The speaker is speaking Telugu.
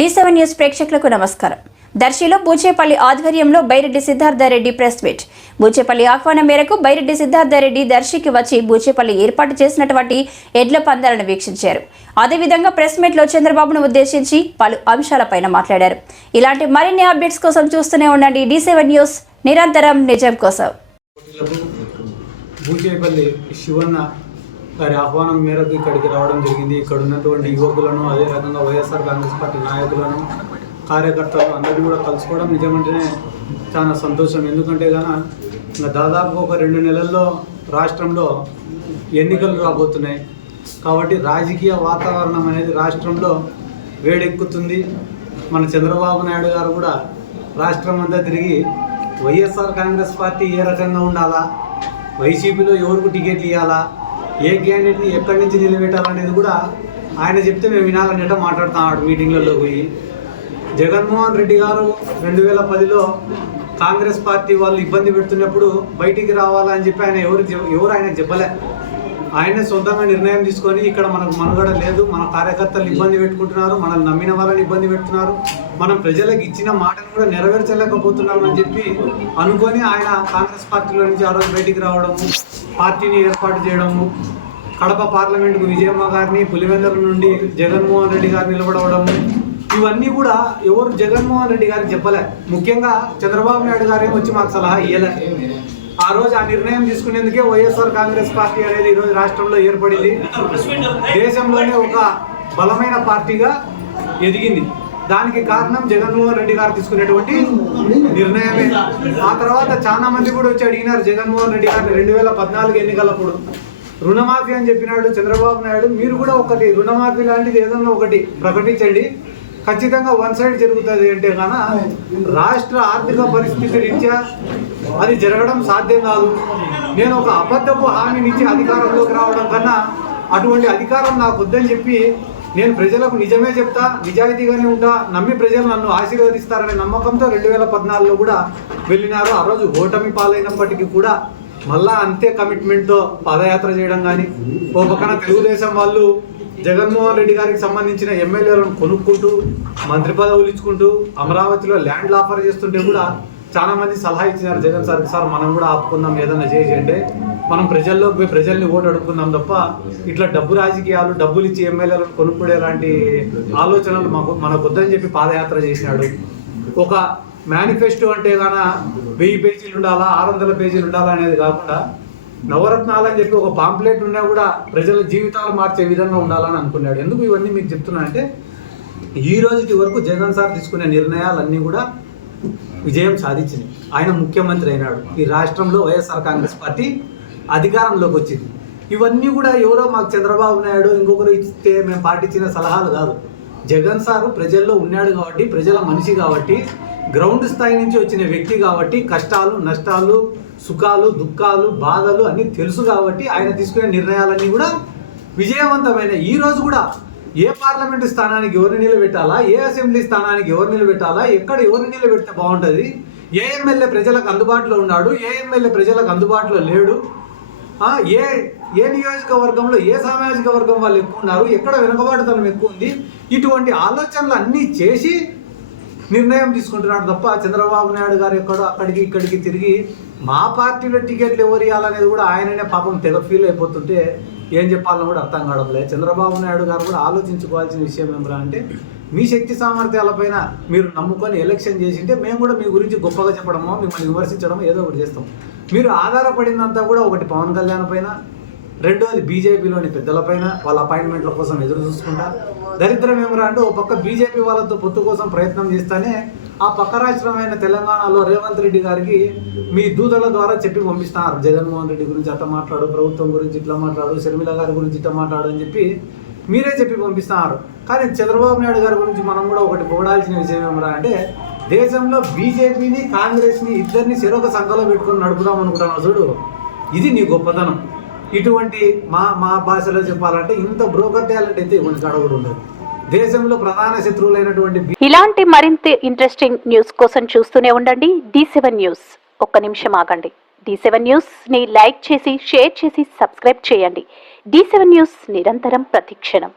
డి సెవెన్ న్యూస్ ప్రేక్షకులకు నమస్కారం. దర్శిలో బూచేపల్లి ఆధ్వర్యంలో బైరెడ్డి సిద్ధార్థరెడ్డి ప్రెస్ మీట్. బూచేపల్లి ఆహ్వానం మేరకు బైరెడ్డి సిద్ధార్థరెడ్డి దర్శికి వచ్చి బూచేపల్లి ఏర్పాటు చేసినటువంటి ఎడ్ల పందాలను వీక్షించారు. అదేవిధంగా ప్రెస్ మీట్లో చంద్రబాబును ఉద్దేశించి పలు అంశాలపైన మాట్లాడారు. ఇలాంటి మరిన్ని అప్డేట్స్ కోసం చూస్తూనే ఉండండి డి సెవెన్ న్యూస్. నిరంతరం నిజం కోసం. పోటీలకు గారి ఆహ్వానం మేరకు ఇక్కడికి రావడం జరిగింది. ఇక్కడ ఉన్నటువంటి యువకులను అదే రకంగా వైఎస్ఆర్ కాంగ్రెస్ పార్టీ నాయకులను కార్యకర్తలు అందరినీ కూడా కలుసుకోవడం నిజమంటేనే చాలా సంతోషం. ఎందుకంటే గాన దాదాపు ఒక రెండు నెలల్లో రాష్ట్రంలో ఎన్నికలు రాబోతున్నాయి. కాబట్టి రాజకీయ వాతావరణం అనేది రాష్ట్రంలో వేడెక్కుతుంది. మన చంద్రబాబు నాయుడు గారు కూడా రాష్ట్రం అంతా తిరిగి వైఎస్ఆర్ కాంగ్రెస్ పార్టీ ఏ రకంగా ఉండాలా? వైసీపీలో ఎవరికి టికెట్లు ఇవ్వాలా ఏ క్యాండిడేట్ని ఎక్కడి నుంచి నిలబెట్టాలనేది కూడా ఆయన చెప్తే మేము వినాలనేట మాట్లాడుతున్నాడు మీటింగ్లలో పోయి. జగన్మోహన్ రెడ్డి గారు రెండు వేల పదిలో కాంగ్రెస్ పార్టీ వాళ్ళు ఇబ్బంది పెడుతున్నప్పుడు బయటికి రావాలని చెప్పి ఆయన ఎవరు ఎవరు ఆయన చెప్పలే. ఆయనే సొంతంగా నిర్ణయం తీసుకొని ఇక్కడ మనకు మనుగడ లేదు మన కార్యకర్తలు ఇబ్బంది పెట్టుకుంటున్నారు మనల్ని నమ్మిన వాళ్ళని ఇబ్బంది పెడుతున్నారు. మనం ప్రజలకు ఇచ్చిన మాటను కూడా నెరవేర్చలేకపోతున్నాం అని చెప్పి అనుకొని ఆయన కాంగ్రెస్ పార్టీలో నుంచి ఆ రోజు బయటికి రావడము పార్టీని ఏర్పాటు చేయడము కడప పార్లమెంటుకు విజయమ్మ గారిని పులివెందుల నుండి జగన్మోహన్ రెడ్డి గారు నిలబడవడము ఇవన్నీ కూడా ఎవరు జగన్మోహన్ రెడ్డి గారికి చెప్పలే. ముఖ్యంగా చంద్రబాబు నాయుడు గారే వచ్చి మాకు సలహా ఇయ్యలే. ఆ రోజు ఆ నిర్ణయం తీసుకునేందుకే వైఎస్ఆర్ కాంగ్రెస్ పార్టీ అనేది ఈరోజు రాష్ట్రంలో ఏర్పడింది. దేశంలోనే ఒక బలమైన పార్టీగా ఎదిగింది. దానికి కారణం జగన్మోహన్ రెడ్డి గారు తీసుకునేటువంటి నిర్ణయమే. ఆ తర్వాత చాలా మంది కూడా వచ్చి అడిగినారు జగన్మోహన్ రెడ్డి గారిని రెండు వేల పద్నాలుగు ఎన్నికలప్పుడు రుణమాఫీ అని చెప్పినాడు చంద్రబాబు నాయుడు. మీరు కూడా ఒకటి రుణమాఫీ లాంటిది ఏదన్నా ఒకటి ప్రకటించండి. ఖచ్చితంగా వన్ సైడ్ జరుగుతుంది అంటే కాన రాష్ట్ర ఆర్థిక పరిస్థితి రీత్యా అది జరగడం సాధ్యం కాదు. నేను ఒక అబద్ధపు హామీనిచ్చి అధికారంలోకి రావడం కన్నా అటువంటి అధికారం నాకు వద్దని చెప్పి నేను ప్రజలకు నిజమే చెప్తా నిజాయితీగానే ఉంటా నమ్మి ప్రజలు నన్ను ఆశీర్వదిస్తారనే నమ్మకంతో రెండు వేల పద్నాలుగులో కూడా వెళ్ళినారు. ఆ రోజు ఓటమి పాలైనప్పటికీ కూడా మళ్ళా అంతే కమిట్మెంట్తో పాదయాత్ర చేయడం కానీ ఓ పక్కన తెలుగుదేశం వాళ్ళు జగన్మోహన్ రెడ్డి గారికి సంబంధించిన ఎమ్మెల్యేలను కొనుక్కుంటూ మంత్రి పదవులు ఇచ్చుకుంటూ అమరావతిలో ల్యాండ్ ఆఫర్ చేస్తుంటే కూడా చాలా మంది సలహా ఇచ్చినారు జగన్ సార్. సార్ మనం కూడా ఆపుకుందాం ఏదన్నా చేసి అంటే మనం ప్రజల్లోకి పోయి ప్రజల్ని ఓటు అడుగుకుందాం తప్ప ఇట్లా డబ్బు రాజకీయాలు డబ్బులు ఇచ్చి ఎమ్మెల్యేలను కొనుక్కునే లాంటి ఆలోచనలు మాకు మనకు వద్దని చెప్పి పాదయాత్ర చేసినాడు. ఒక మేనిఫెస్టో అంటే గాన వెయ్యి పేజీలు ఉండాలా ఆరు వందల పేజీలు ఉండాలా అనేది కాకుండా నవరత్నాలు అని చెప్పి ఒక పాంప్లెట్ ఉన్నా కూడా ప్రజల జీవితాలు మార్చే విధంగా ఉండాలని అనుకున్నాడు. ఎందుకు ఇవన్నీ మీకు చెప్తున్నా అంటే ఈ రోజుటి వరకు జగన్ సార్ తీసుకునే నిర్ణయాలన్నీ కూడా విజయం సాధించింది. ఆయన ముఖ్యమంత్రి అయినాడు. ఈ రాష్ట్రంలో వైఎస్ఆర్ కాంగ్రెస్ పార్టీ అధికారంలోకి వచ్చింది. ఇవన్నీ కూడా ఎవరో మాకు చంద్రబాబు నాయుడు ఇంకొకరు ఇస్తే మేము పాటించిన సలహాలు కాదు. జగన్ సారు ప్రజల్లో ఉన్నాడు కాబట్టి ప్రజల మనిషి కాబట్టి గ్రౌండ్ స్థాయి నుంచి వచ్చిన వ్యక్తి కాబట్టి కష్టాలు నష్టాలు సుఖాలు దుఃఖాలు బాధలు అన్నీ తెలుసు కాబట్టి ఆయన తీసుకునే నిర్ణయాలన్నీ కూడా విజయవంతమైన ఈ రోజు కూడా ఏ పార్లమెంటు స్థానానికి ఎవరిని నిలబెట్టాలా ఏ అసెంబ్లీ స్థానానికి ఎవరు నిలబెట్టాలా ఎక్కడ ఎవరిని నిలబెడితే బాగుంటుంది? ఏ ఎమ్మెల్యే ప్రజలకు అందుబాటులో ఉన్నాడు ఏ ఎమ్మెల్యే ప్రజలకు అందుబాటులో లేడు. ఏ ఏ నియోజకవర్గంలో ఏ సామాజిక వర్గం వాళ్ళు ఎక్కువ ఉన్నారు ఎక్కడ వెనుకబాటుతనం ఎక్కువ ఉంది? ఇటువంటి ఆలోచనలు అన్నీ చేసి నిర్ణయం తీసుకుంటున్నాడు తప్ప చంద్రబాబు నాయుడు గారు ఎక్కడో అక్కడికి ఇక్కడికి తిరిగి మా పార్టీలో టికెట్లు ఎవరు ఇవ్వాలనేది కూడా ఆయననే పాపం తెగ ఫీల్ అయిపోతుంటే ఏం చెప్పాలని కూడా అర్థం కావడంలే చంద్రబాబు నాయుడు గారు కూడా ఆలోచించుకోవాల్సిన విషయం ఏమిరా అంటే మీ శక్తి సామర్థ్యాలపైన మీరు నమ్ముకొని ఎలక్షన్ చేసింటే మేము కూడా మీ గురించి గొప్పగా చెప్పడమో మిమ్మల్ని విమర్శించడమో ఏదో ఒకటి చేస్తాం. మీరు ఆధారపడిందంతా కూడా ఒకటి పవన్ కళ్యాణ్ పైన రెండోది బీజేపీలోని పెద్దలపైన వాళ్ళ అపాయింట్మెంట్ల కోసం ఎదురు చూసుకుంటా. దరిద్రం ఏమరా అంటే ఓ పక్క బీజేపీ వాళ్ళతో పొత్తు కోసం ప్రయత్నం చేస్తానే ఆ పక్క రాష్ట్రమైన తెలంగాణలో రేవంత్ రెడ్డి గారికి మీ దూతల ద్వారా చెప్పి పంపిస్తున్నారు జగన్మోహన్ రెడ్డి గురించి అట్లా మాట్లాడు ప్రభుత్వం గురించి ఇట్లా మాట్లాడు షర్మిల గారి గురించి ఇట్లా మాట్లాడు అని చెప్పి మీరే చెప్పి పంపిస్తున్నారు కానీ చంద్రబాబు నాయుడు గారి గురించి మనం కూడా ఒకటి పొగడాల్సిన విషయం ఏమరా అంటే దేశంలో బీజేపీని కాంగ్రెస్ని ఇద్దరిని చెరొక సంఘంలో పెట్టుకొని నడుపుదాం అనుకుంటున్నావు చూడు. ఇది నీ గొప్పతనం. ఇటువంటి మా మా భాషలో చెప్పాలంటే ఇంత బ్రోకర్ టాలెంట్ అయితే మన కాడ కూడా ఉండదు. దేశంలో ప్రధాన శత్రువులైనటువంటి ఇలాంటి మరింత ఇంట్రెస్టింగ్ న్యూస్ కోసం చూస్తూనే ఉండండి. డి సెవెన్ న్యూస్ ఒక్క నిమిషం ఆగండి. డి సెవెన్ న్యూస్ని లైక్ చేసి షేర్ చేసి సబ్స్క్రైబ్ చేయండి. డి సెవెన్ న్యూస్ నిరంతరం ప్రతిక్షణం